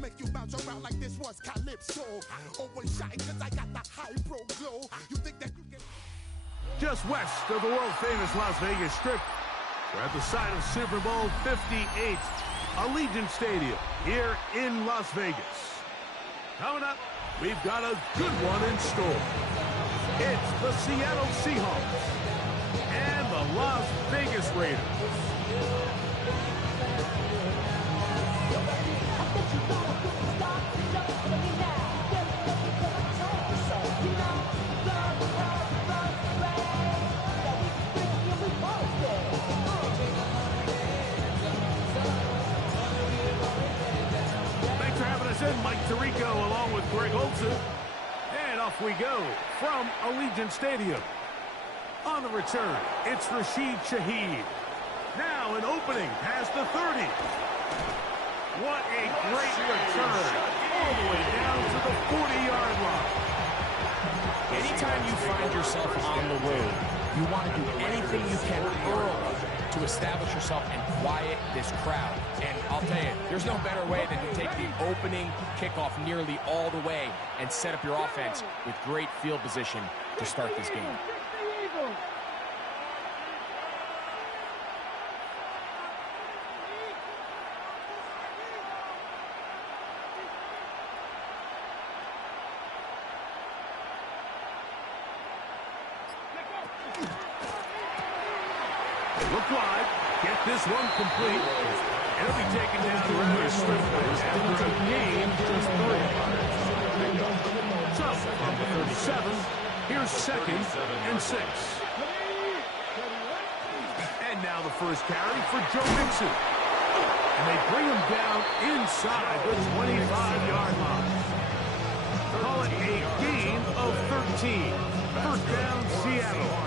Make you bounce around like this was Calypso. Always shine cause I got the high pro glow. You think that you can... Just west of the world-famous Las Vegas Strip, we're at the site of Super Bowl 58, Allegiant Stadium, here in Las Vegas. Coming up, we've got a good one in store. It's the Seattle Seahawks and the Las Vegas Raiders. Thanks for having us in, Mike Tirico, along with Greg Olson. And off we go from Allegiant Stadium. On the return, it's Rashid Shaheed. Now an opening past the 30. What a great return, all the way down to the 40-yard line. Anytime you find yourself on the road, you want to do anything you can early to establish yourself and quiet this crowd. And I'll tell you, there's no better way than to take the opening kickoff nearly all the way and set up your offense with great field position to start this game. Look wide, get this one complete. It'll be taken down rather swiftly after a gain just 3. So, from the 37, here's 2nd and 6. And now the first carry for Joe Mixon. And they bring him down inside the 25-yard line. Call it a gain of 13. First down, Seattle.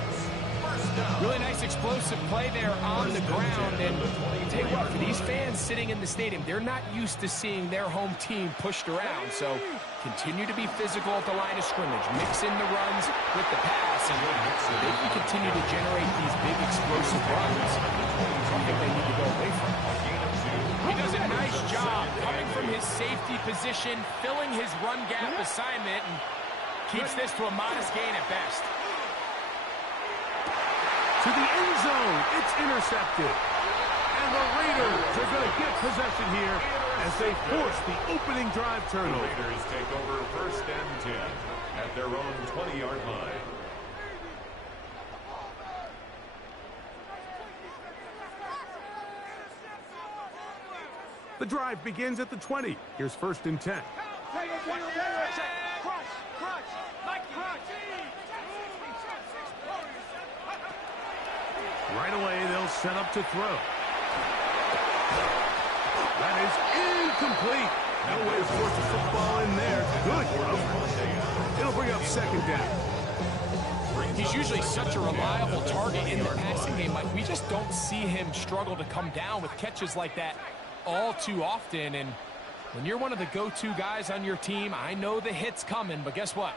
Really nice explosive play there on the ground. And I'll tell you what, for these fans sitting in the stadium, they're not used to seeing their home team pushed around. So continue to be physical at the line of scrimmage. Mix in the runs with the pass. And so they can continue to generate these big explosive runs. Something they need to go away from. He does a nice job coming from his safety position, filling his run gap assignment, and keeps this to a modest gain at best. To the end zone, it's intercepted. And the Raiders are going to get possession here as they force the opening drive turnover. The Raiders take over 1st and 10 at their own 20-yard line. The drive begins at the 20. Here's 1st and 10. Right away, they'll set up to throw. That is incomplete. No way to force a football in there. Good throw. It'll bring up 2nd down. He's usually such a reliable target in the passing game. Like, we just don't see him struggle to come down with catches like that all too often. And when you're one of the go-to guys on your team, I know the hit's coming, but guess what?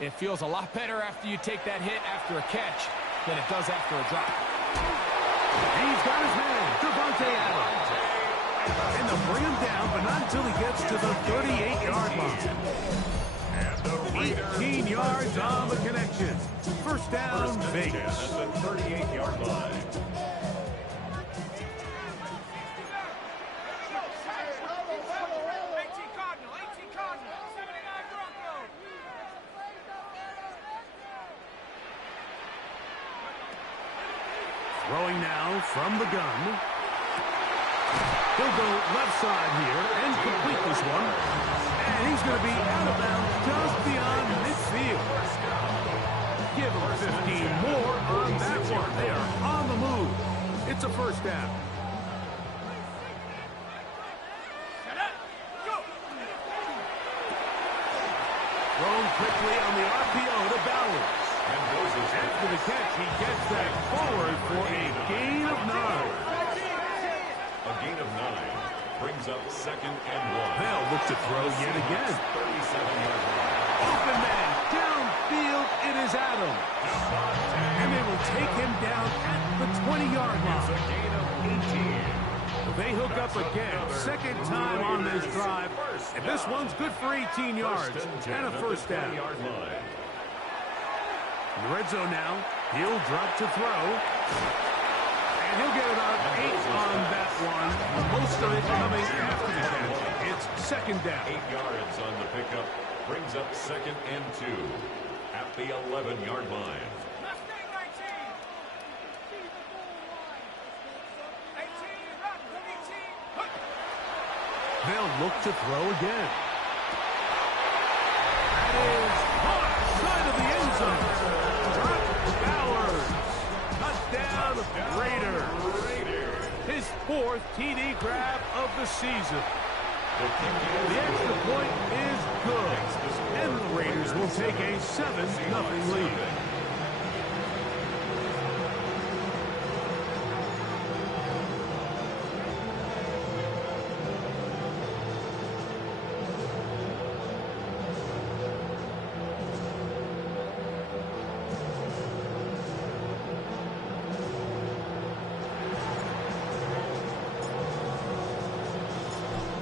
It feels a lot better after you take that hit after a catch than it does after a drop. He's got his man, Devontae Adams. And they'll bring him down, but not until he gets to the 38-yard line. And the 18 yards on the connection. First down, Vegas. at the 38-yard line. Throwing now from the gun. He'll go left side here and complete this one. And he's going to be out of bounds just beyond midfield. Give him 15 more on that one. They are on the move. It's a first down. thrown quickly on the RPO to Bowers. After the catch, he gets that forward for a gain of 9. A gain of 9 brings up 2nd and 1. They'll look to throw yet again. 37-yard line. Open man, downfield, it is Adam. And they will take him down at the 20-yard line. A gain of 18. They hook up again, second time on this drive. And this one's good for 18 yards and a first down. In the red zone now, he'll drop to throw. And he'll get about 8 on that one. Most of it coming after the catch. It's second down. 8 yards on the pickup. Brings up 2nd and 2 at the 11-yard line. They'll look to throw again. That is far side of the end zone. Drop Bowers. Touchdown Raiders. His 4th TD grab of the season. The extra point is good. And the Raiders will take a 7-0 lead.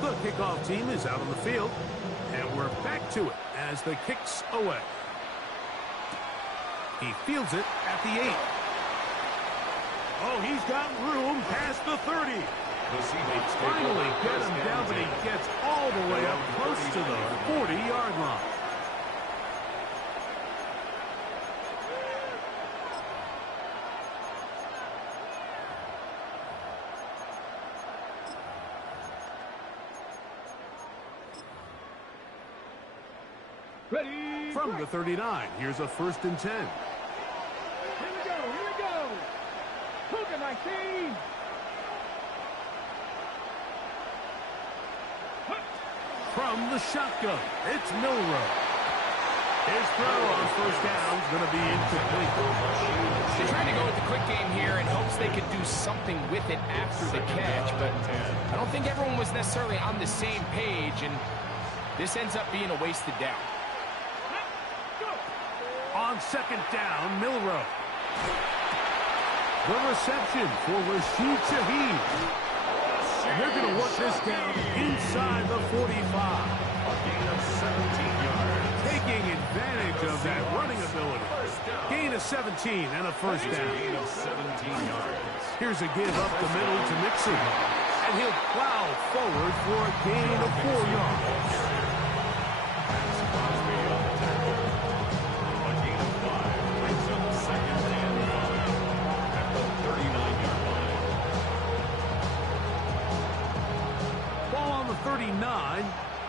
The kickoff team is out on the field, and we're back to it as the kick's away. He fields it at the 8. Oh, he's got room past the 30. Finally get him down, but he gets all the way up close to the 40-yard line. Ready. From the 39, here's a 1st and 10. Here we go. Cougar 19. From the shotgun, it's Milrow. His throw on first down is going to be incomplete. They're trying to go with the quick game here in hopes they could do something with it after the catch, but I don't think everyone was necessarily on the same page, and this ends up being a wasted down. On second down, Milrow. The reception for Rashid Shaheed. And they're going to work this down inside the 45. A gain of 17 yards. Taking advantage of that running ability. Gain of 17 and a first down. Gain of 17 yards. Here's a give up the middle to Mixon. And he'll plow forward for a gain of 4 yards. Ball on the 39.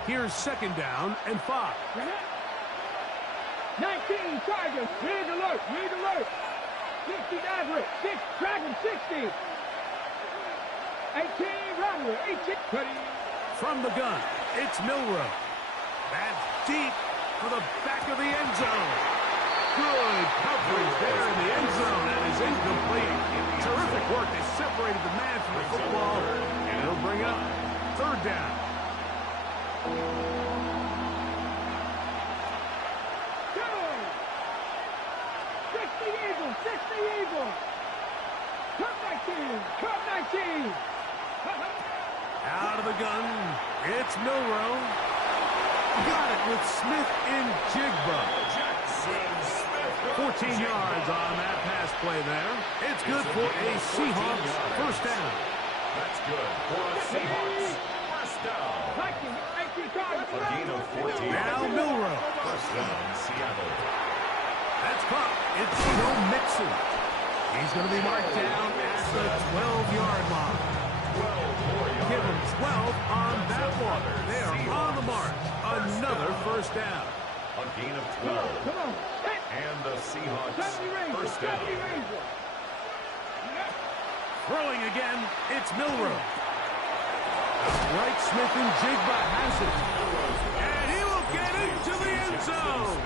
Here's second down and 5. 19 Chargers. Rig alert. 60 Maverick. 6 Dragon 60. 18 Runner. 18. Ready. From the gun, it's Milrow. That's deep for the back of the end zone. Good coverage there in the end zone. That is incomplete. Terrific work. They separated the man from the football, and he'll bring up third down. Go! 60 Eagles. 60 Eagles. Cup 19. Out of the gun, it's Milrow. Got it with Smith in Jigba. 14 yards on that pass play there. It's good for a Seahawks first down. That's good for a Seahawks first down. 19 Chargers. A gain of 14. Now Milrow. First down, Seattle. That's caught. It's Joe Mixon. He's going to be marked down at the 12-yard line. 12 more yards. Give him 12 on that one. They are on the mark. Another first down. A gain of 12. Come on. And the Seahawks first down. Throwing again, it's Milrow. Right, Smith and Jigba has it. And he will get into the end zone.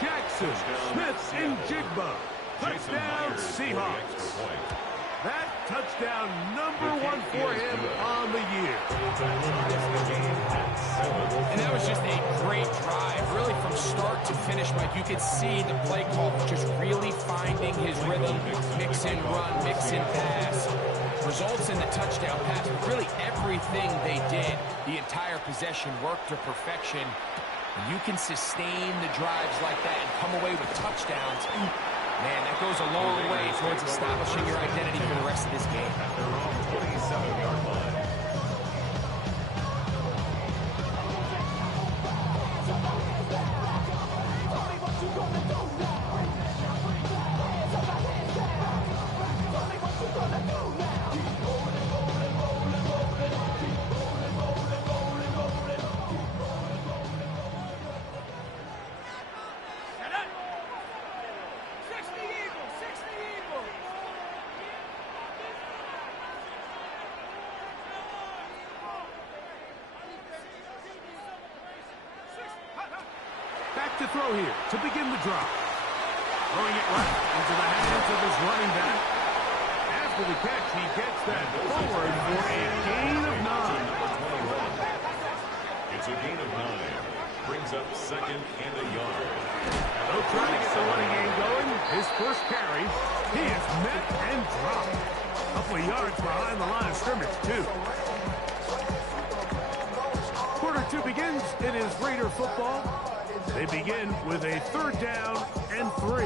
Jackson Smith-Njigba. Touchdown, Seahawks. That touchdown #1 for him on the year. And that was just a great drive, really from start to finish, Mike. You could see the play call just really finding his rhythm. Mix and run, mix and pass. Results in the touchdown pass. Really everything they did, the entire possession worked to perfection. And you can sustain the drives like that and come away with touchdowns. Man, that goes a long way towards establishing your identity for the rest of this game. At their own 27-yard line. To throw here to begin the drive. Throwing it right into the hands of his running back. After the catch, he gets that forward for a gain of 9. It's a gain of 9. Brings up 2nd and a yard. They'll try to get the running game going. His first carry, he is met and dropped. A couple of yards behind the line of scrimmage, too. Quarter 2 begins. It is Raider football. They begin with a 3rd down and 3.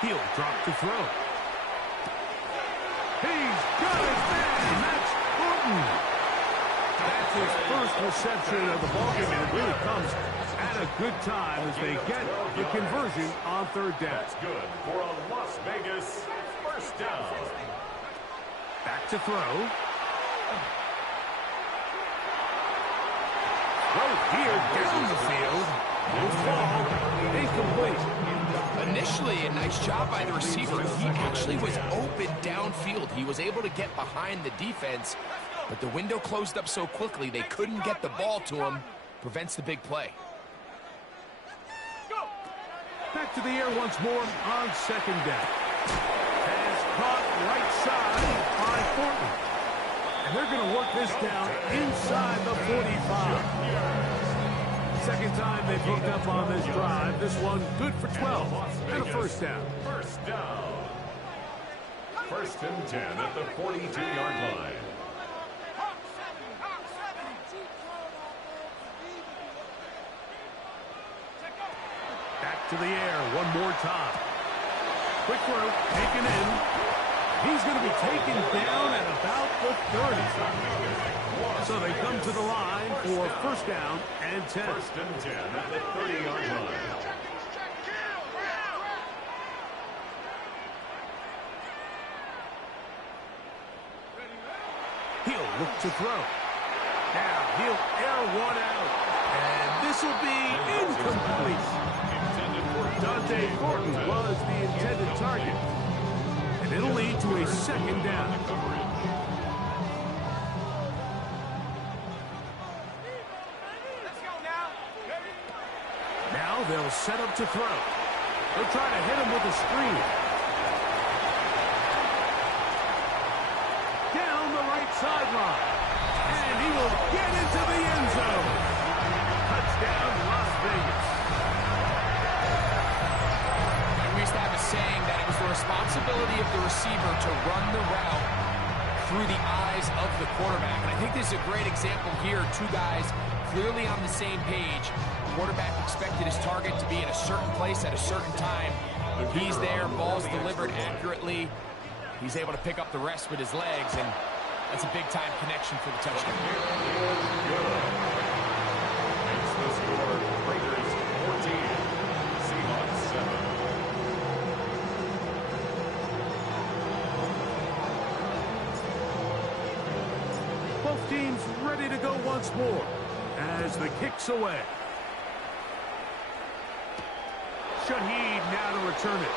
He'll drop to throw. He's got it there. That's Horton. That's his first reception of the ballgame, and it really comes at a good time as they get the conversion on 3rd down. That's good for a Las Vegas 1st down. Back to throw. Throw here down the field. Will fall. Incomplete. Initially, a nice job by the receiver. He actually was open downfield. He was able to get behind the defense, but the window closed up so quickly they couldn't get the ball to him. Prevents the big play. Back to the air once more on 2nd down. Pass caught right side by Thornton. And they're going to work this down inside the 45. Second time they've hooked up on this drive. This one good for 12 and a 1st down. 1st down. 1st and 10 at the 42-yard line. Back to the air one more time. Quick throw, taken in. He's going to be taken down at about the 30. So they come to the line for 1st down and 10. 1st and 10 at the 30-yard line. He'll look to throw. Now he'll air one out. And this will be incomplete. Dante Thornton was the intended target. And it'll lead to a 2nd down. Now they'll set up to throw. They'll try to hit him with a screen. Down the right sideline. And he will get into the end zone. Touchdown, Las Vegas. We used to have a saying that it was the responsibility of the receiver to run the route through the eyes of the quarterback. And I think this is a great example here. 2 guys clearly on the same page. The quarterback expected his target to be in a certain place at a certain time. He's there, ball's delivered accurately. He's able to pick up the rest with his legs, and that's a big-time connection for the touchdown. It's the score, Raiders 14, Seahawks 7. Both teams ready to go once more as the kick's away. Shaheed now to return it.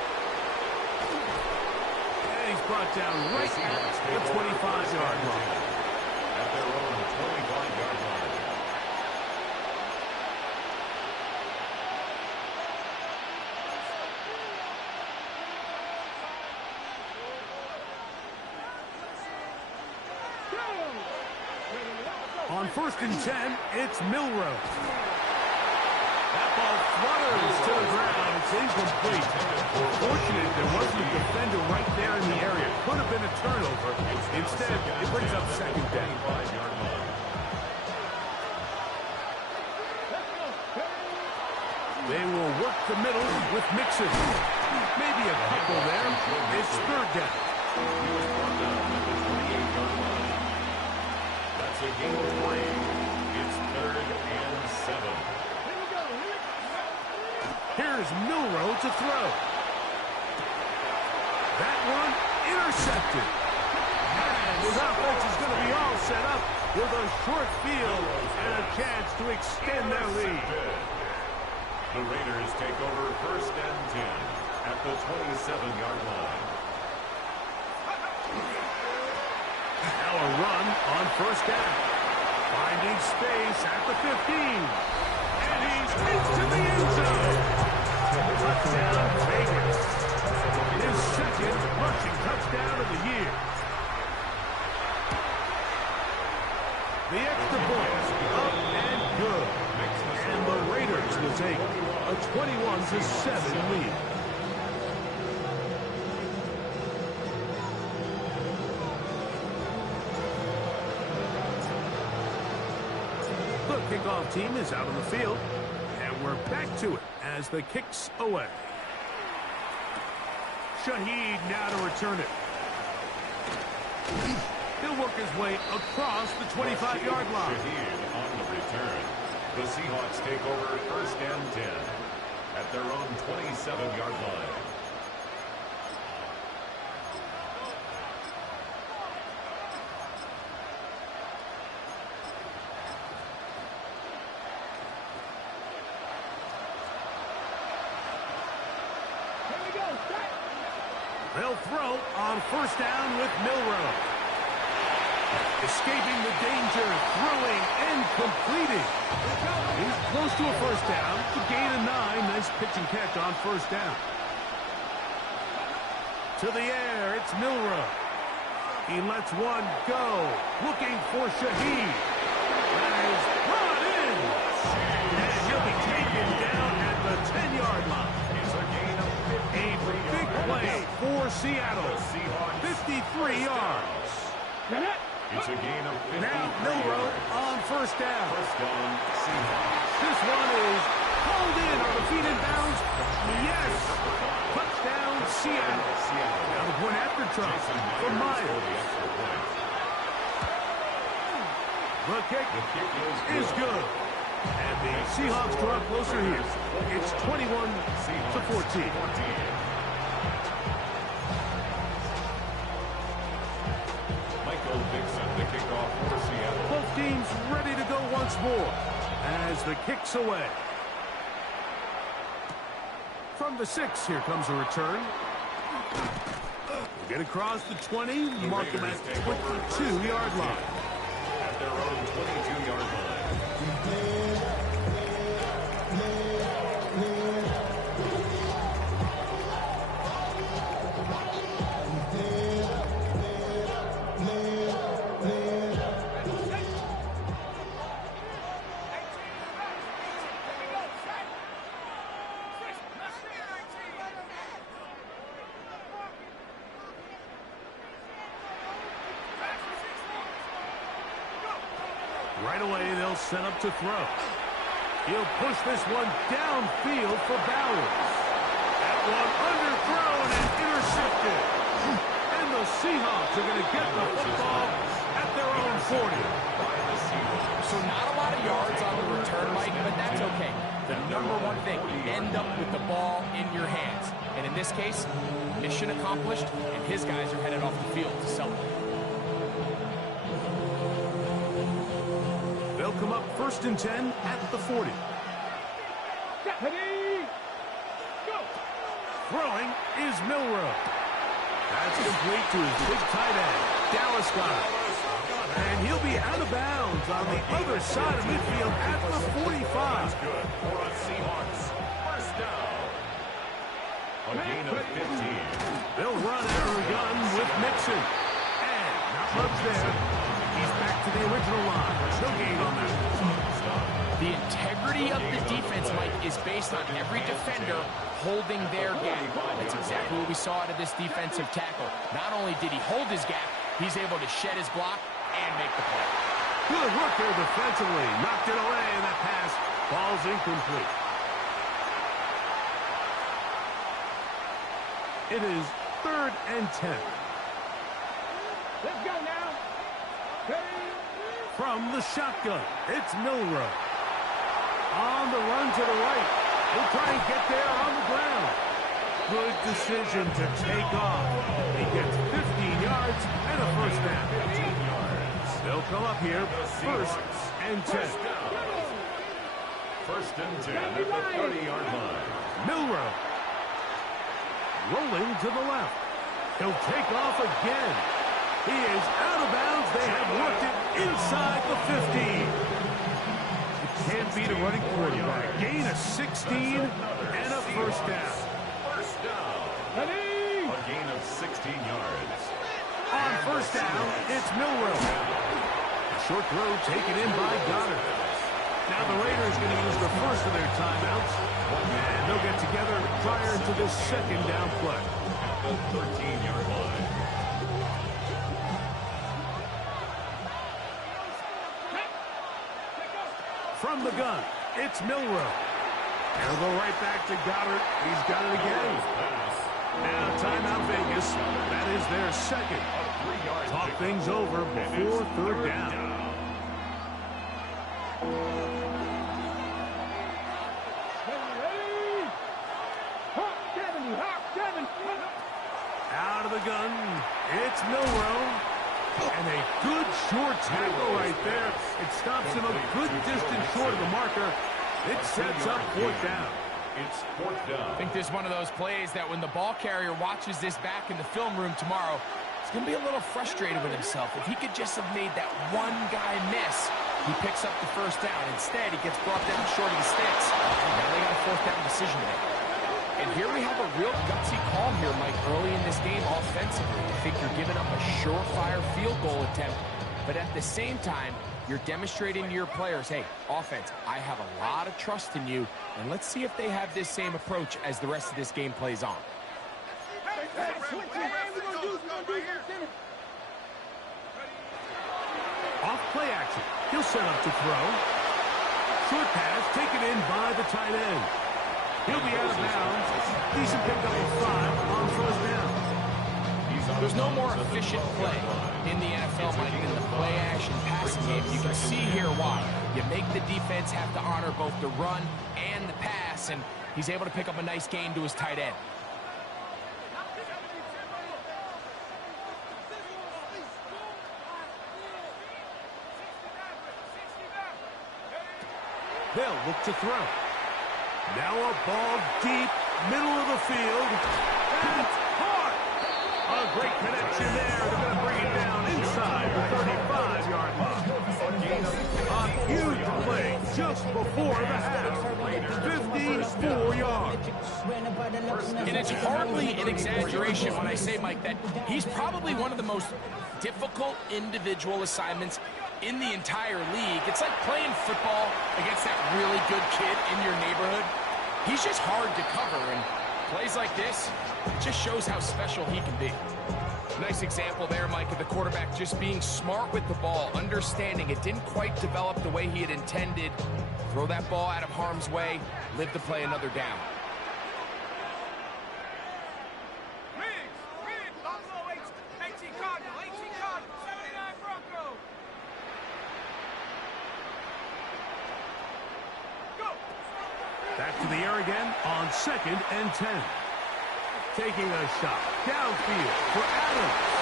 And he's brought down right at the 25-yard line. At their own 25-yard line. On 1st and 10, it's Milrose. That ball flutters to the ground. It's incomplete. Fortunate there wasn't a defender right there in the area. Could have been a turnover. Instead, it brings up 2nd down. They will work the middle with Mixon. Maybe a couple there. It's 3rd down. He was brought down at the 28-yard line. That's a gain of 3. It's 3rd and 7. Here's Milroe to throw. That one intercepted. And his offense is going to be all set up with a short field and a chance to extend their lead. The Raiders take over 1st and 10 at the 27-yard line. Now a run on 1st down. Finding space at the 15. And he's into the end zone. Touchdown, Vegas. His 2nd rushing touchdown of the year. The extra point up and good. And the Raiders will take a 21-7 lead. The kickoff team is out on the field, and we're back to it as the kick's away. Shaheed now to return it. He'll work his way across the 25-yard line. Shaheed on the return. The Seahawks take over 1st and 10 at their own 27-yard line. They'll throw on 1st down with Milroe. Escaping the danger, throwing and completing. He's close to a 1st down. The gain of 9. Nice pitch and catch on 1st down. To the air, it's Milroe. He lets one go. Looking for Shaheed. That is brought in. And he'll be taken down at the 10-yard line. A big play for Seattle. 53 yards. It's a gain of 53 Now Milroe on 1st down. 1st down, Seahawks. This one is pulled in on the feet in bounds. Yes. Touchdown, Seattle. Now the point after try for Myers. The kick is good. And the Seahawks draw closer here. It's 21-14. The kickoff for Seattle. Both teams ready to go once more as the kick's away. From the 6, here comes a return. We'll get across the 20, mark them at the 22-yard line. At their own 22-yard line. Right away, they'll set up to throw. He'll push this one downfield for Bowers. That one underthrown and intercepted. And the Seahawks are going to get the football at their own 40. So not a lot of yards on the return, Mike, but that's okay. The number one thing, end up with the ball in your hands. And in this case, mission accomplished, and his guys are headed off the field to celebrate. It'll come up 1st and 10 at the 40. Throwing is Milroe. That's complete to his big tight end, Dallas Goedert. And he'll be out of bounds on the other side of midfield at the 45. Good for a Seahawks. First down. A gain of 15. They'll run out of the gun with Mixon. And not much there. He's back to the original line. No gain on that. The integrity of the defense, Mike, is based on every defender holding their gap. That's exactly what we saw out of this defensive tackle. Not only did he hold his gap, he's able to shed his block and make the play. Good work there defensively. Knocked it away, and that pass falls incomplete. It is 3rd and 10. Let's go now. From the shotgun, it's Milroe. On the run to the right. He'll try and get there on the ground. Good decision to take off. He gets 15 yards and a first down. 15 yards. They'll come up here 1st and 10. First and 10 at the 30-yard line. Milroe. Rolling to the left. He'll take off again. He is out of bounds. They have worked it inside the 15. Can't beat a running quarterback. Gain of 16 and a first down. First down. A gain of 16 yards. On first down, it's Milroe. A short throw taken in by Goedert. Now the Raiders going to use the first of their timeouts. And they'll get together prior to this second down play. At the 13-yard line. From the gun, it's Milroe. They'll go right back to Goedert. He's got it again. Now timeout Vegas. That is their second. Talk things over before 3rd down. Out of the gun, it's Milroe. And a good short tackle right there. It stops him a good distance short of the marker. It sets up 4th down. It's 4th down. I think this is one of those plays that when the ball carrier watches this back in the film room tomorrow, he's going to be a little frustrated with himself. If he could just have made that one guy miss, he picks up the first down. Instead, he gets brought down short of the sticks. Now they got a 4th down decision to make. And here we have a real gutsy call here, Mike, early in this game offensively. I think you're giving up a surefire field goal attempt, but at the same time, you're demonstrating to your players, hey, offense, I have a lot of trust in you, and let's see if they have this same approach as the rest of this game plays on. Off play action. He'll set up to throw. Short pass taken in by the tight end. He'll be out of bounds. Decent pickup of 5 on first down. There's no more efficient play in the NFL, Mike, than the play action passing game. You can see here why. You make the defense have to honor both the run and the pass, and he's able to pick up a nice gain to his tight end. They'll look to throw. Now a ball deep, middle of the field. That's hard. A great connection there. They're going to bring it down inside the 35-yard line. A huge play just before the half. 54 yards. And it's hardly an exaggeration when I say, Mike, that he's probably one of the most difficult individual assignments in the entire league. It's like playing football against that really good kid in your neighborhood. He's just hard to cover, and plays like this, it just shows how special he can be. Nice example there, Mike, of the quarterback just being smart with the ball, understanding it didn't quite develop the way he had intended. Throw that ball out of harm's way, live to play another down. Back to the air again on 2nd and 10. Taking a shot downfield for Adams.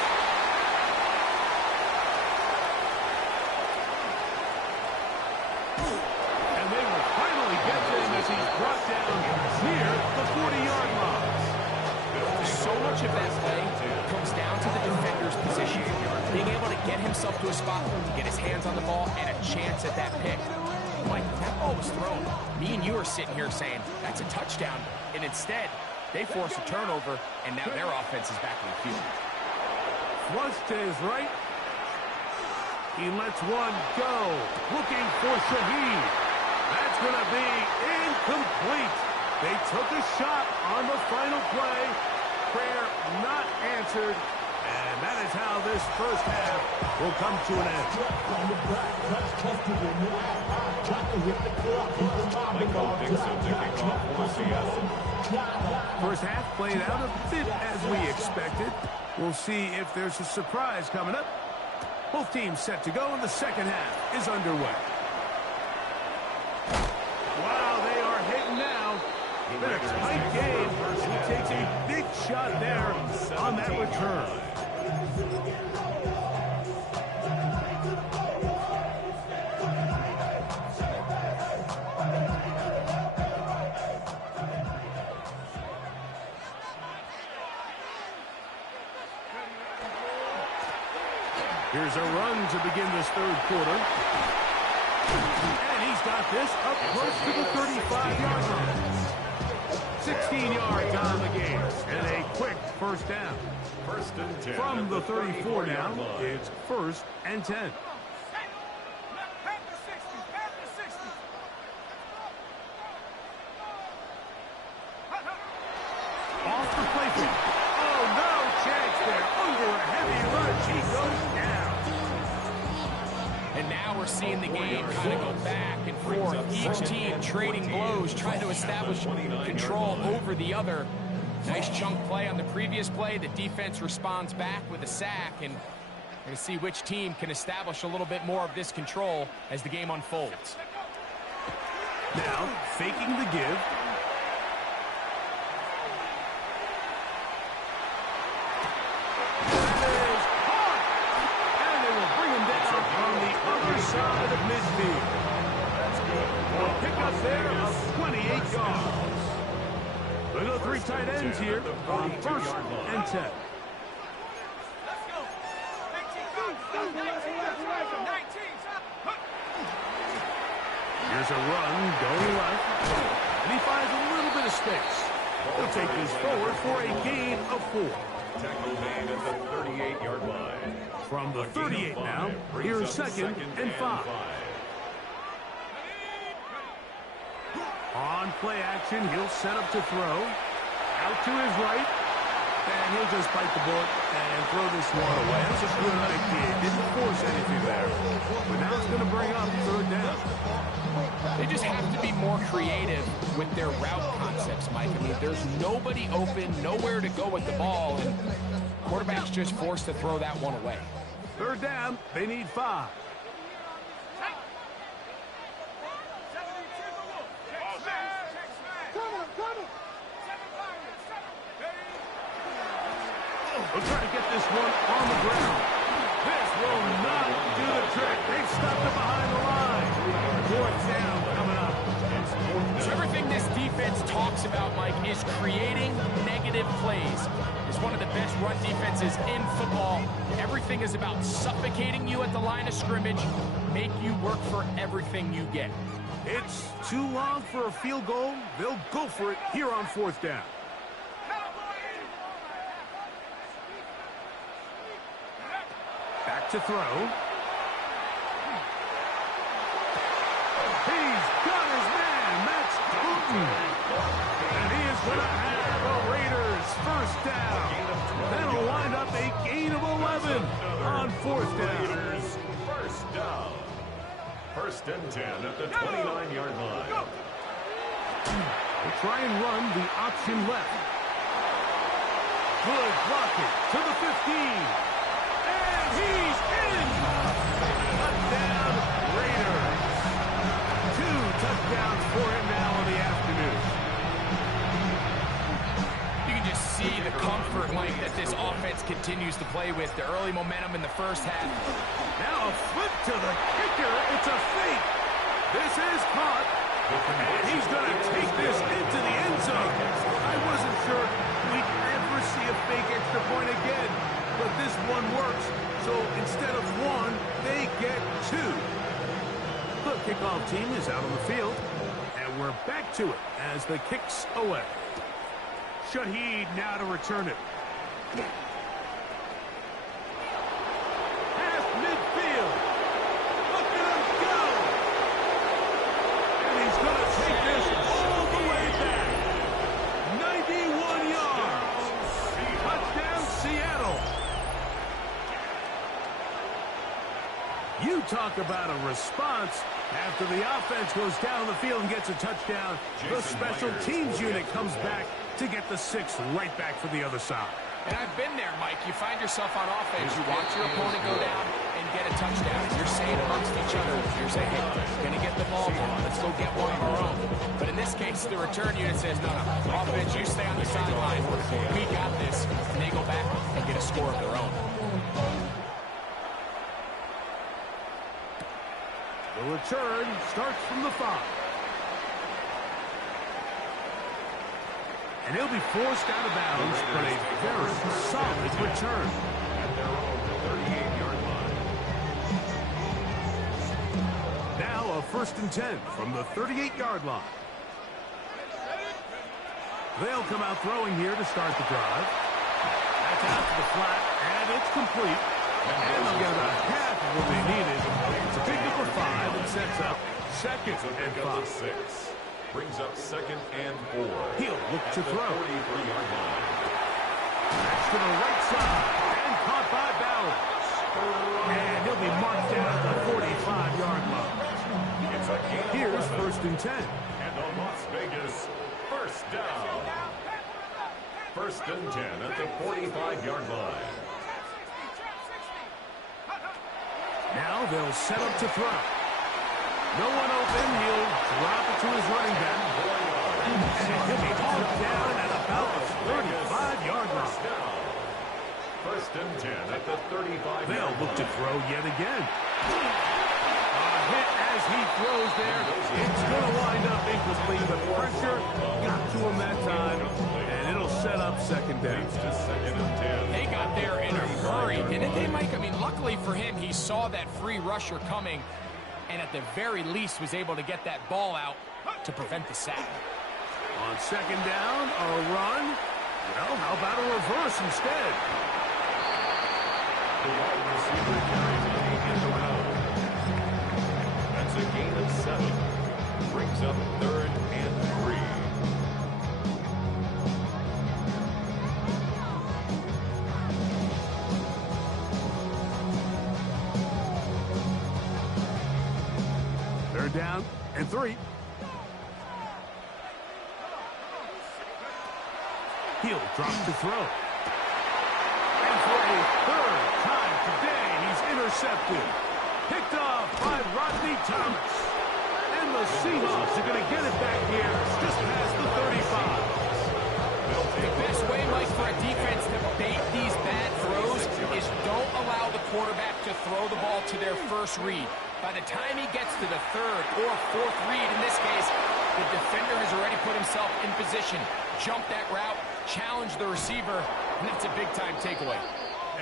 And they will finally get them as he's brought down near the 40-yard line. So much of that play comes down to the defender's position. Being able to get himself to a spot to get his hands on the ball and a chance at that pick. Like, that ball was thrown. Me and you are sitting here saying, that's a touchdown. And instead, they force a turnover, and now their offense is back in the field. Flush to his right. He lets one go. Looking for Shaheed. That's going to be incomplete. They took a shot on the final play. Prayer not answered. And that is how this first half will come to an end. First half played out a bit as we expected. We'll see if there's a surprise coming up. Both teams set to go, and the second half is underway. Wow, they are hitting now. Been a tight game. He takes a big shot there on that return. Here's a run to begin this third quarter. And he's got this up close to the 35-yard line. 16 yards on the game, and a quick first down. First and 10. From the 34 now, it's first and 10. Off the play fake. Oh, no chance there. Under a heavy rush, he goes down. And now we're seeing the game kind of go back and forth. Each team trading blows, trying to establish control over the other. Nice chunk play on the previous play. The defense responds back with a sack, and we're going to see which team can establish a little bit more of this control as the game unfolds. Now, faking the give. Side of midfield. That's good. A pickup there of 28 yards. We go three tight ends here on first and 10. Here's a run going left. And he finds a little bit of space. He'll take this forward for a gain of 4. Tackle made at the 38-yard line. From the 38 now, here's second and 5. On play action, he'll set up to throw. Out to his right. And he'll just bite the bullet and throw this one away. That's a good idea. Didn't force anything there. But now it's going to bring up third down. They just have to be more creative with their route concepts, Mike. I mean, there's nobody open, nowhere to go with the ball, and quarterback's just forced to throw that one away. Third down, they need 5. We'll try to get this one on the ground. This will not do the trick. They've stopped it behind the line. Fourth down coming up. So everything this defense talks about, Mike, is creating negative plays. It's one of the best run defenses in football. Everything is about suffocating you at the line of scrimmage, make you work for everything you get. It's too long for a field goal. They'll go for it here on fourth down. Back to throw. He's got his man, Max Booten. And he is going to have the Raiders first down. That'll wind up a gain of 11 on fourth down. Raiders first down. First and 10 at the 29-yard line. We'll try and run the option left. Good blocking to the 15. And he's in! Touchdown, Raiders. 2 touchdowns for him now in the afternoon. You can just see the comfort, Mike, that this offense continues to play with. The early momentum in the first half. Now a flip to the kicker. It's a fake. This is caught. And he's going to take this into the end zone. I wasn't sure we'd ever see a fake extra point again, but this one works. So instead of one, they get two. The kickoff team is out on the field, and we're back to it as the kick's away. Shaheed now to return it. Half midfield. Look at him go. And he's going to take this all the way back. 91 yards. Touchdown, Seattle. You talk about a response. After the offense goes down the field and gets a touchdown, the special teams unit comes back to get the 6 right back for the other side. And I've been there, Mike. You find yourself on offense, you watch your opponent go down and get a touchdown. And you're saying amongst each other, you're saying, hey, going to get the ball more. Let's go get one of our own. But in this case, the return unit says, no, offense, you stay on the sideline. We got this. And they go back and get a score of their own. The return starts from the 5. And he'll be forced out of bounds, but a very solid return. At their own 38-yard line. Now a 1st and 10 from the 38-yard line. They'll come out throwing here to start the drive. That's out to the flat, and it's complete. And they'll get about half of what they needed. It's a big number 5 and sets up 2nd and 5. 6. Brings up 2nd and 4. He'll look to throw. 43-yard line. That's to the right side and caught by Bowers. And he'll be marked down at the 45-yard line. It's a gain of Here's 11. 1st and 10. And on Las Vegas, 1st down. 1st and 10 at the 45-yard line. Now they'll set up to throw. No one open. He'll drop it to his running back. And he'll be hauled down at about the 35-yard line. 1st and 10 at the 35-yard line. They'll look to throw yet again. A hit as he throws there. It's going to wind up incomplete. The pressure got to him that time, and it'll set up 2nd down. They got there in a hurry, didn't they, Mike? I mean, luckily for him, he saw that free rusher coming, and at the very least was able to get that ball out to prevent the sack. On 2nd down, a run. Well, how about a reverse instead? The wide receiver carries the end around. That's a gain of 7. Brings up 3rd and 3. Down and 3. He'll drop to throw. And for a 3rd time today, he's intercepted. Picked off by Rodney Thomas. And the Seahawks are going to get it back here just past the 35. The best way, Mike, for a defense to bait these bad throws is don't allow the quarterback to throw the ball to their first read. By the time he gets to the 3rd or 4th read, in this case, the defender has already put himself in position, jumped that route, challenged the receiver, and that's a big-time takeaway.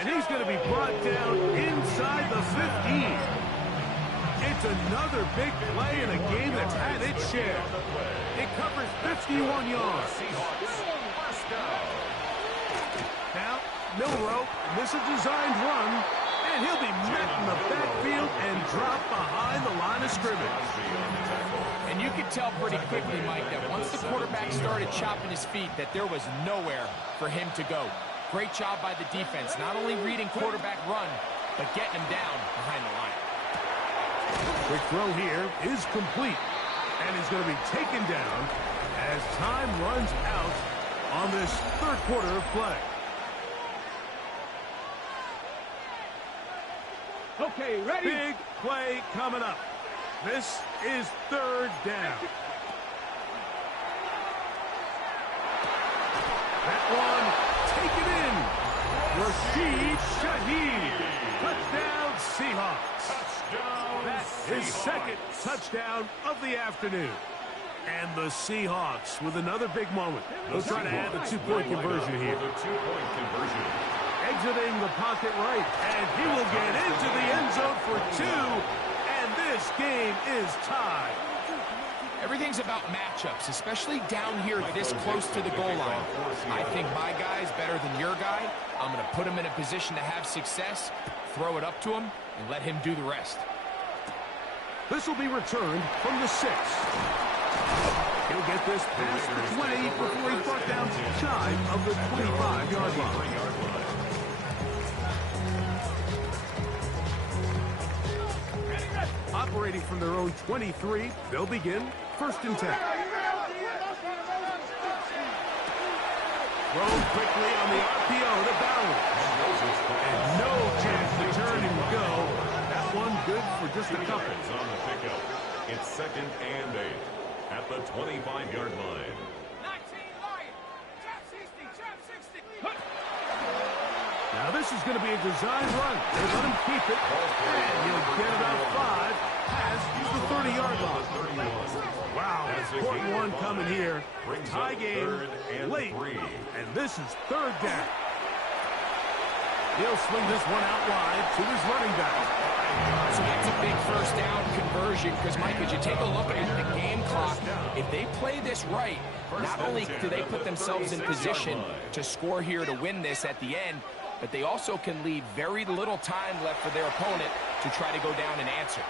And he's going to be brought down inside the 15. It's another big play in a game that's had its share. It covers 51 yards. Now, Milrow, this is a designed run. And he'll be met in the backfield and dropped behind the line of scrimmage. And you could tell pretty quickly, Mike, that once the quarterback started chopping his feet, that there was nowhere for him to go. Great job by the defense, not only reading quarterback run, but getting him down behind the line. Quick throw here is complete. And he's going to be taken down as time runs out on this 3rd quarter of play. Okay, ready? Big play coming up. This is 3rd down. That one taken in. Rashid Shaheed. Touchdown, Seahawks. Touchdown, That's his second touchdown of the afternoon. And the Seahawks with another big moment. They'll try to add the two-point conversion here. The two-point conversion. Exiting the pocket right, and he will get into the end zone for two, and this game is tied. Everything's about matchups, especially down here this close to the goal line. I think my guy's better than your guy. I'm going to put him in a position to have success, throw it up to him, and let him do the rest. This will be returned from the 6. He'll get this past the 20 before he's brought down shy of the 25-yard line. Operating from their own 23, they'll begin 1st and 10. Thrown quickly on the RPO to Bowers. And no chance to turn and go. That one good for just a couple. On the pickup. It's 2nd and 8 at the 25-yard line. Now this is going to be a design run. They let him keep it, and he'll get about 5 past the 30-yard line. Wow, important one coming here. Tie game late, and this is 3rd down. He'll swing this one out wide to his running back. So that's a big 1st down conversion because, Mike, as you take a look at the game clock, if they play this right, not only do they put themselves in position to score here to win this at the end, but they also can leave very little time left for their opponent to try to go down and answer.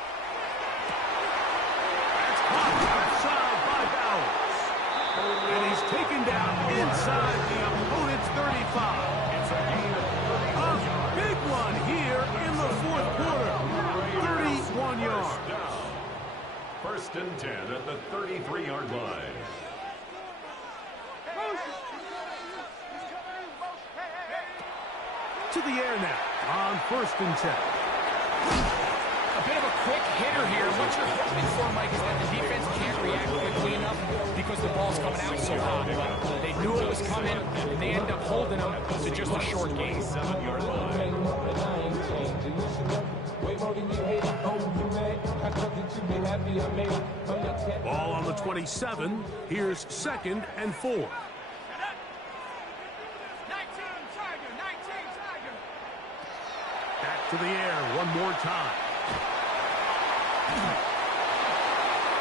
That's caught outside by Bowers. And he's taken down inside the opponent's 35. It's a gain of A big one here in the 4th quarter. 31 yards. 1st and 10 at the 33-yard line. To the air now on 1st and 10. A bit of a quick hitter here. What you're hoping for, Mike, is that the defense can't react quickly enough because the ball's coming out so hot. They knew it was coming, and they end up holding them to just a short gain. 7-yard line. Ball on the 27. Here's 2nd and 4. Back to the air one more time.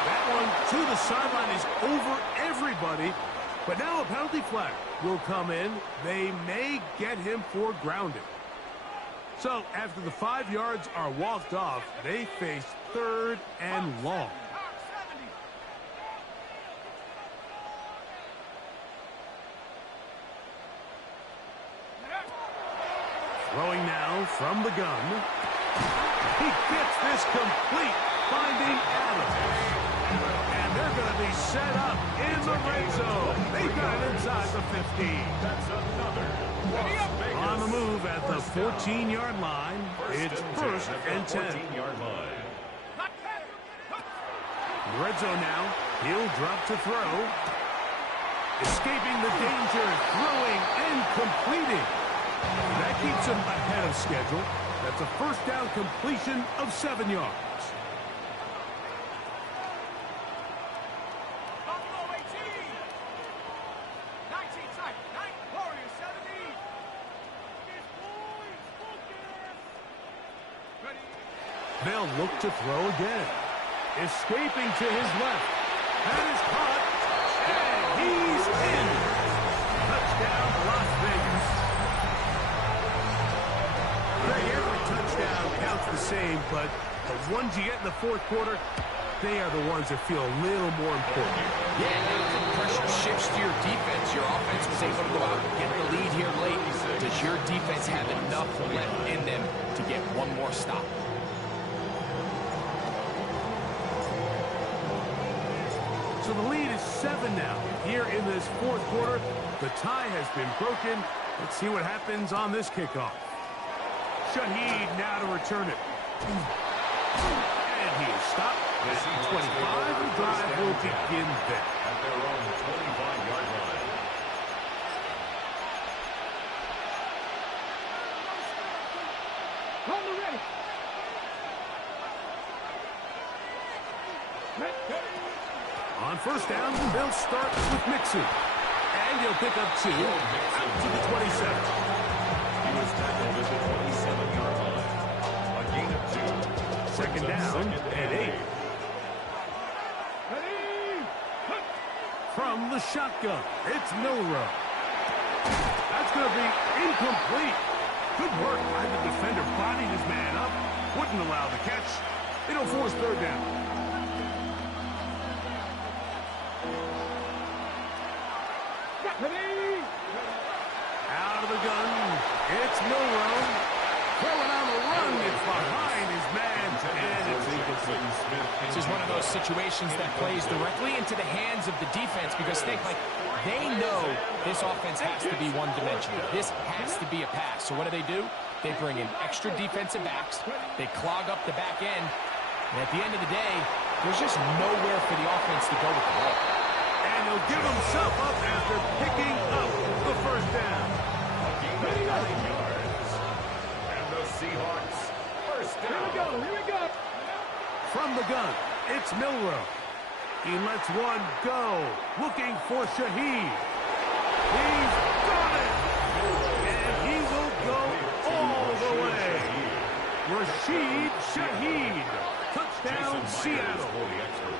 That one to the sideline is over everybody. But now a penalty flag will come in. They may get him for grounding. So after the 5 yards are walked off, they face 3rd and long. Throwing now from the gun. He gets this complete, finding Adams. And they're going to be set up in the red zone. They've got it inside the 15. That's another. On the move at the 14-yard line. It's 1st and 10. 14-yard line. Red zone now. He'll drop to throw. Escaping the danger, throwing and completing. That keeps him ahead of schedule. That's a 1st down completion of 7 yards. They'll look to throw again. Escaping to his left. That is caught. And he's in. Touchdown, Las Vegas. Every touchdown counts the same, but the ones you get in the 4th quarter, they are the ones that feel a little more important. Yeah, now the pressure shifts to your defense. Your offense was able to go out and get the lead here late. Does your defense have enough left in them to get one more stop? So the lead is 7 now. Here in this 4th quarter, the tie has been broken. Let's see what happens on this kickoff. Shaheed now to return it. And he is stopped. This 25. The drive will begin there. At their own 25-yard line. On first down, they'll start with Mixon. And he'll pick up 2 out to the 27. He was tackled at the 27-yard line. A gain of 2. Second down and 8. From the shotgun, it's Milrow. That's going to be incomplete. Good work by the defender, bodied his man up. Wouldn't allow the catch. It'll force third down. Out of the gun, it's Milrow. Throwing on the run, it's behind his man, and it's incomplete. This is one of those situations that plays directly into the hands of the defense because they know this offense has to be one-dimensional. This has to be a pass. So what do? They bring in extra defensive backs. They clog up the back end. And at the end of the day, there's just nowhere for the offense to go with the ball. And he'll give himself up after picking up the first down. A gain of 9 yards. And the Seahawks first down. Here we go. From the gun, it's Milrow. He lets one go, looking for Shaheed. He's got it! And he will go all the way. Rashid Shaheed. Touchdown, Seattle.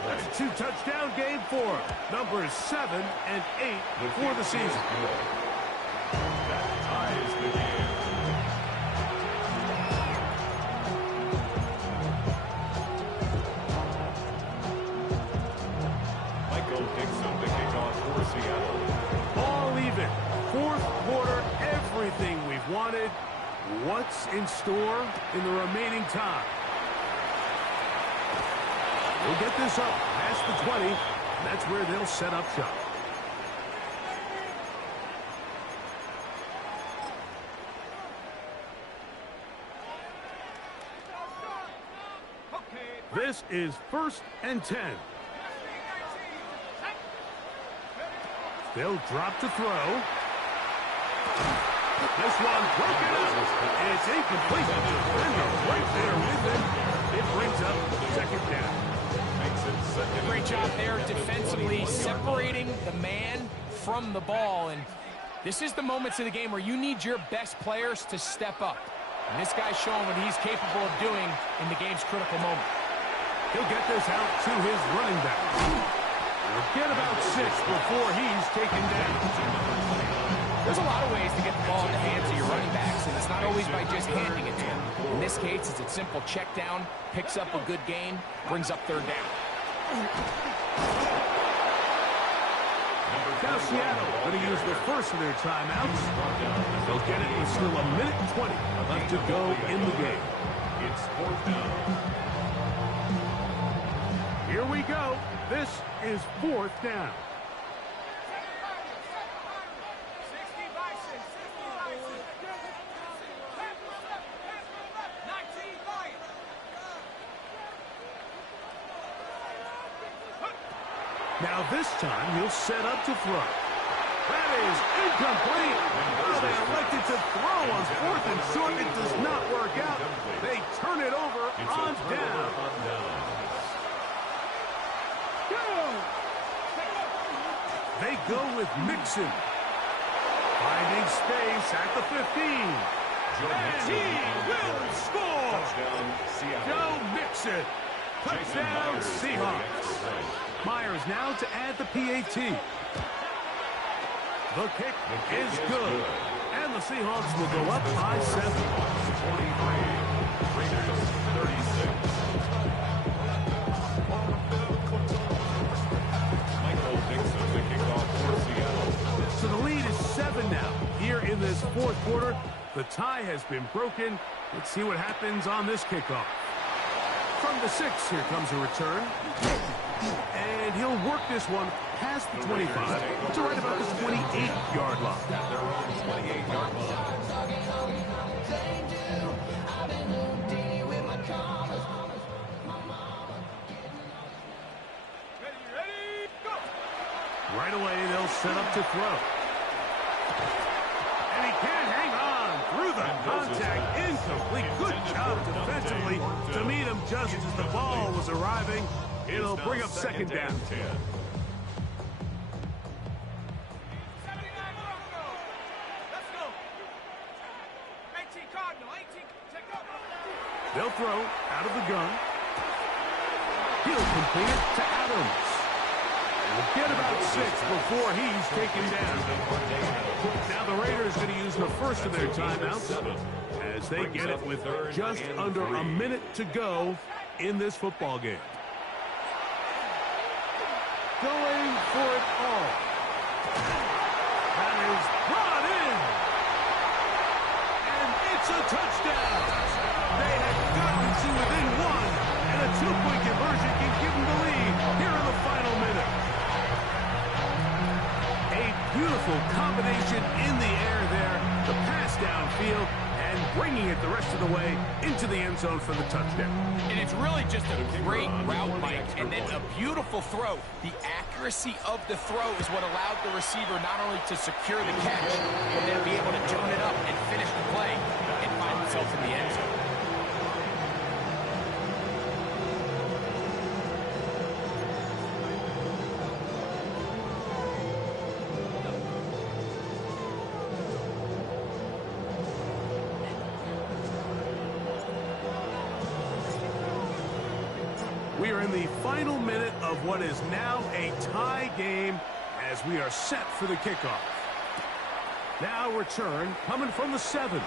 That's a 2-touchdown game for him. Numbers 7 and 8 for the season. That ties the game. Dixon, the kickoff for Seattle. All even. Fourth quarter, everything we've wanted. What's in store in the remaining time? We'll get this up past the 20. That's where they'll set up shop. This is 1st and 10. They'll drop to throw. This one broken up. It's incomplete. Defender right there with it. It brings up second down. Makes it second. Great job there defensively, separating the man from the ball. And this is the moments of the game where you need your best players to step up. And this guy's showing what he's capable of doing in the game's critical moment. He'll get this out to his running back. Get about 6 before he's taken down. There's a lot of ways to get the ball in the hands of your running backs, and it's not always by just handing it to them. In this case, it's a simple check down, picks up a good gain, brings up third down. Now Seattle going to use the first of their timeouts. They'll get it with still a minute and 20 left to go in the game. It's fourth down. Here we go. This is 4th down. Now this time he'll set up to throw. That is incomplete. Oh, they elected to throw on 4th and short. It does not work out. They turn it over on down. They go with Mixon. Finding space at the 15. And he will score. Joe Mixon. Touchdown, Seahawks. Myers now to add the PAT. The kick is good. And the Seahawks will go up by 7. 23. Raiders 36. So the lead is 7 now. Here in this 4th quarter, the tie has been broken. Let's see what happens on this kickoff. From the 6, here comes a return. And he'll work this one past the 25 to right about the 28-yard line. At their own 28-yard line. Right away, they'll set up to throw. And he can't hang on through the contact. Incomplete. Good job defensively to meet him just as the ball was arriving. It'll bring up second down. 10. They'll throw out of the gun. He'll complete it to Adams. He'll get about 6 before he's taken down. Now the Raiders are going to use the first of their timeouts as they get it with just under a minute to go in this football game. Going for it all. That is brought in. And it's a touchdown. They had gotten to within 1, and a 2-point conversion can give them the lead here in the final minute. A beautiful combination in the air there, the pass downfield, and bringing it the rest of the way into the end zone for the touchdown. And it's really just a great route, Mike, and then a beautiful throw. The accuracy of the throw is what allowed the receiver not only to secure the catch, but then be able to turn it up and finish the play and find himself in the end zone. We are in the final minute of what is now a tie game as we are set for the kickoff. Now return coming from the 7.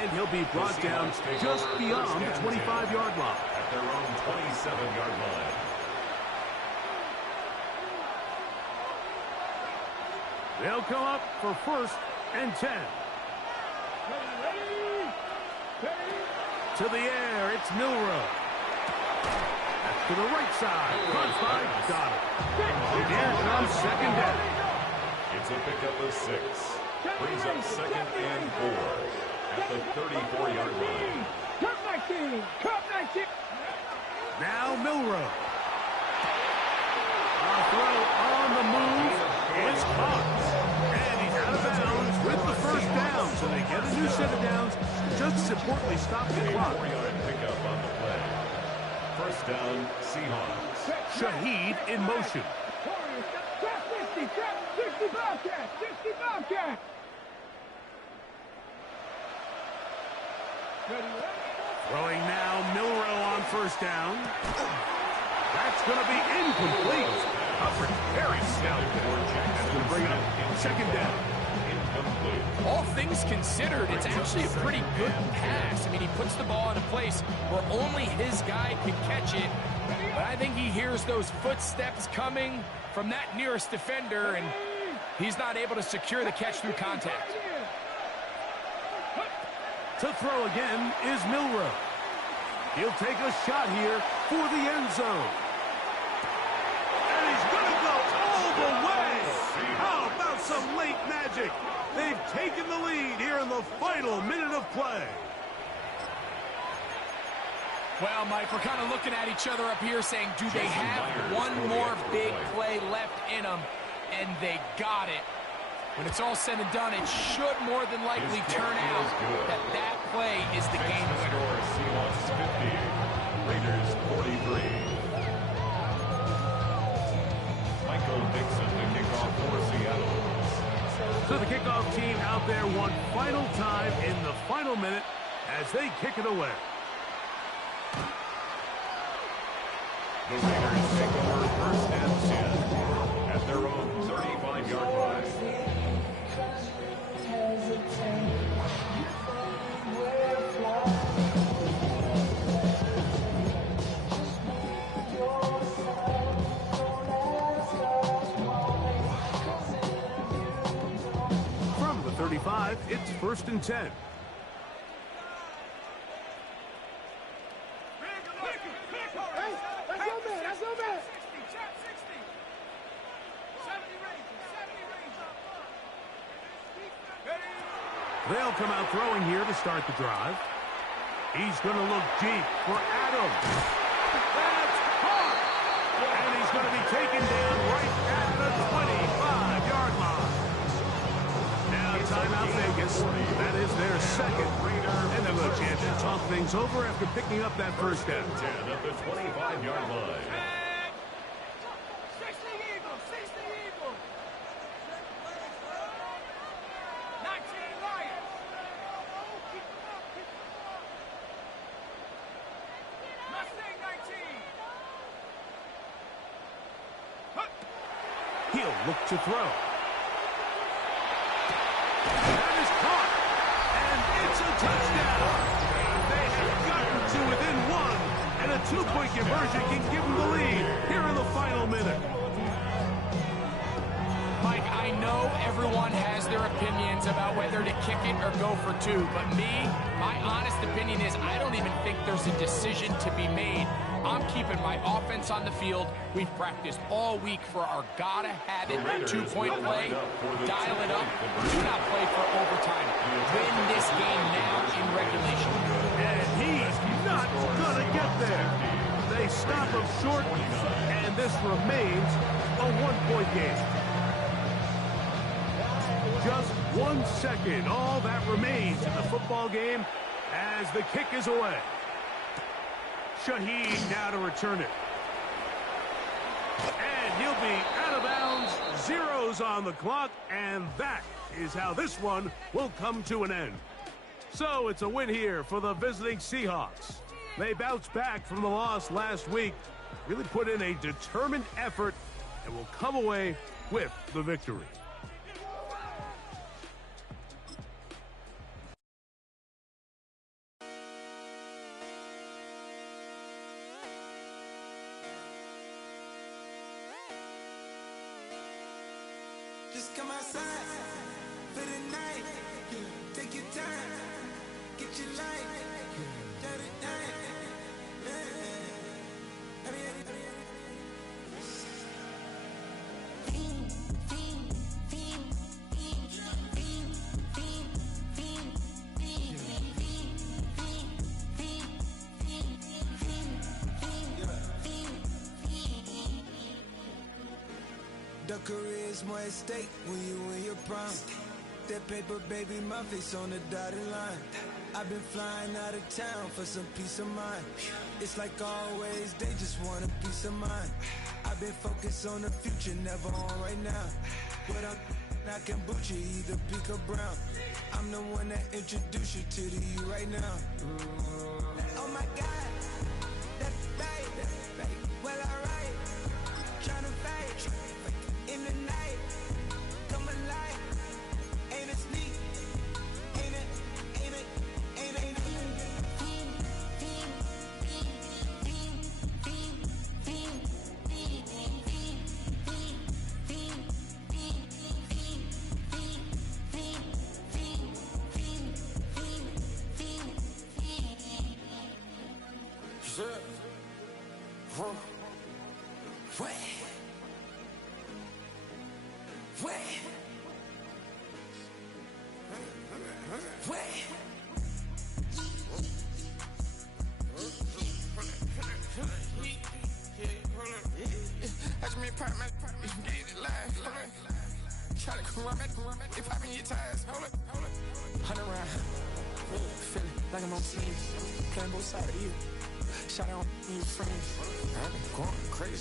And he'll be brought down just beyond the 25-yard line. At their own 27-yard line. They'll come up for 1st and 10. To the air, it's Milrow. To the right side, caught by Goddard. And here comes second down. It's a pickup of 6. Brings up 2nd and 4 at the 34-yard line. Now Milrow. A throw on the move is caught. And he's out of bounds with the 1st down. So they get a new set of downs. Just as importantly, stop the clock. 4-yard pickup on the play. 1st down, Seahawks. Shaheed in motion. Throwing now, Milrow on 1st down. That's going to be incomplete. Coverage very stout. That's going to bring up 2nd down. All things considered, it's actually a pretty good pass. I mean, he puts the ball in a place where only his guy can catch it. But I think he hears those footsteps coming from that nearest defender, and he's not able to secure the catch through contact. To throw again is Milrow. He'll take a shot here for the end zone. And he's going to go all the way. How about some late magic? They've taken the lead here in the final minute of play. Well, Mike, we're kind of looking at each other up here saying, do they have one more big play left in them? And they got it. When it's all said and done, it should more than likely turn out that play is the game winner. Seahawks 50, Raiders 43. Michael Dixon to kick off for Seattle. So the kickoff team out there one final time in the final minute as they kick it away. The Raiders take over 1st and 10 at their own 35-yard line. From the 35, it's 1st and 10. They'll come out throwing here to start the drive. He's going to look deep for Adams. That's caught! And he's going to be taken down right at the 25-yard line. Now timeout Vegas. That is their 2nd. And they're going to chance to talk things over after picking up that first down. 10 at the 25-yard line. He'll look to throw. That is caught. And it's a touchdown. They have gotten to within one. And a two-point conversion can give them the lead here in the final minute. Mike, I know everyone has their opinions about whether to kick it or go for two, but my honest opinion is I don't even think there's a decision to be made. I'm keeping my offense on the field. We've practiced all week for our gotta-have-it two-point play. Dial it up. Do not play for overtime. Win this game now in regulation. And he's not going to get there. They stop him short, and this remains a one-point game. Just 1 second, all that remains in the football game as the kick is away. Shaheed now to return it. And he'll be out of bounds, zeros on the clock, and that is how this one will come to an end. So it's a win here for the visiting Seahawks. They bounced back from the loss last week, really put in a determined effort, and will come away with the victory. Just come outside for the night. Take your time, get your life. Let it down. The career's more at stake when you win your prime. That paper, baby, my face on the dotted line. I've been flying out of town for some peace of mind. It's like always, they just want a peace of mind. I've been focused on the future, never on right now. But I can boot you either pink or brown. I'm the one that introduced you to the you right now. Oh my God, that's right. Well, alright, tryna fight. In the night, come alive. Ain't it sneak? Ain't it? Try to come around, they popping your tires. Hold it. 100 round. Feeling like I'm on team. Playing both sides of you. Shout out to your friends. I've been going crazy.